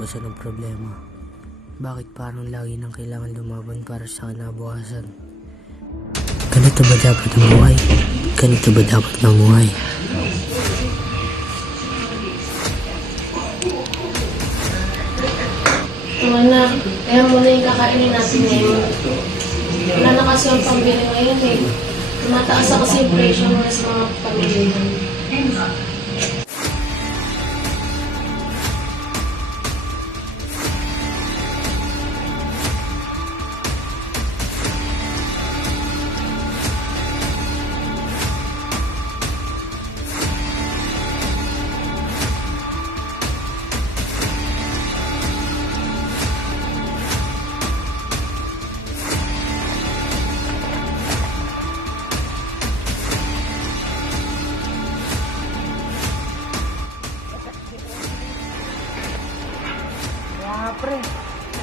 katapusan ng problema? Bakit parang lagi nang kailangan lumaban para sa kinabukasan? Ganito ba dapat ang buhay? Ganito ba dapat mamuhay? Anak, kaya muna yung kakainin natin ngayon. Wala na kasi ang pambili ngayon eh. Tumataas ako sa inflation muna sa mga pamilya. Kaya pre,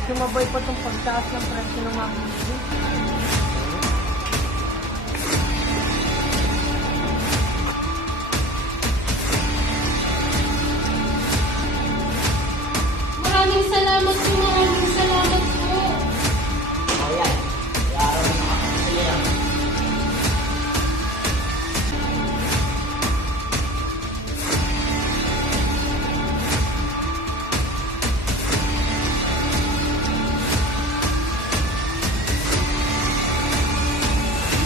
sumabay pa itong pagtaas ng presyo ng mga bumili. Maraming salamat po, maraming salamat po.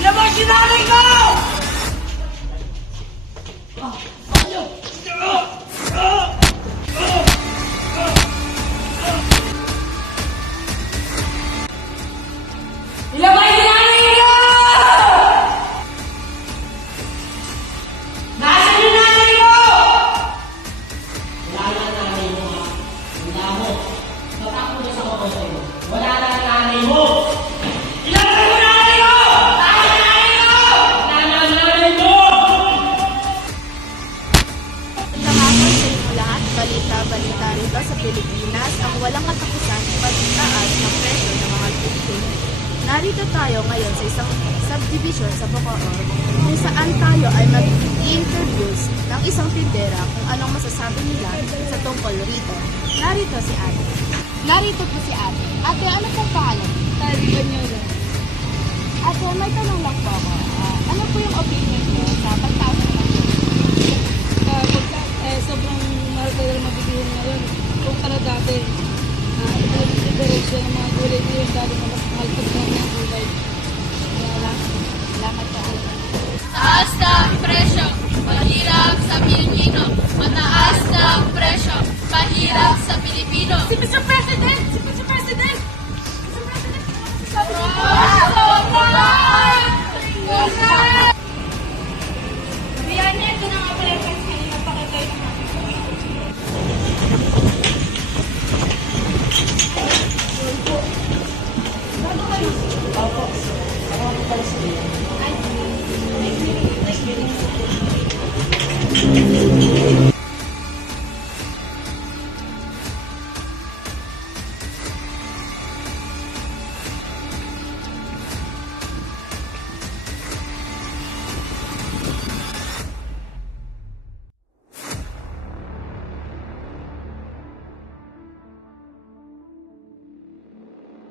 Labas si nanay ko! Ilabas si nanay ko! Nasaan yung nanay ko? Wala na nanay mo ha. Wala mo. Tatakbo na sa kokoso mo. Wala na nanay mo. Ilabas mo nanay ko! Nakakon sa inyo lahat, balita rito sa Pilipinas, ang walang katapusan, pagtaas ng presyo ng mga lupa. Narito tayo ngayon sa isang subdivision sa Bacoor, kung saan tayo ay mag-i-introduce ng isang tindera kung anong masasabi nila sa tungkol rito. Narito si Ate. Narito po si Ate. Ate, ano pong pangalan? Taliban niyo rin. Ate, may tanong lang po ako. Ano po yung opinion niyo sa pagtaas ng mga sobrang mahal talaga mabibihin ngayon. Kung para dati, liberation ng mga gulay ngayon, dati na mas mahal pa ng mga gulay. Kaya lang, salamat sa Allah. Taas ng presyo, mahirap sa Pilipino. Mataas ng presyo, mahirap sa Pilipino. Si Mr. President!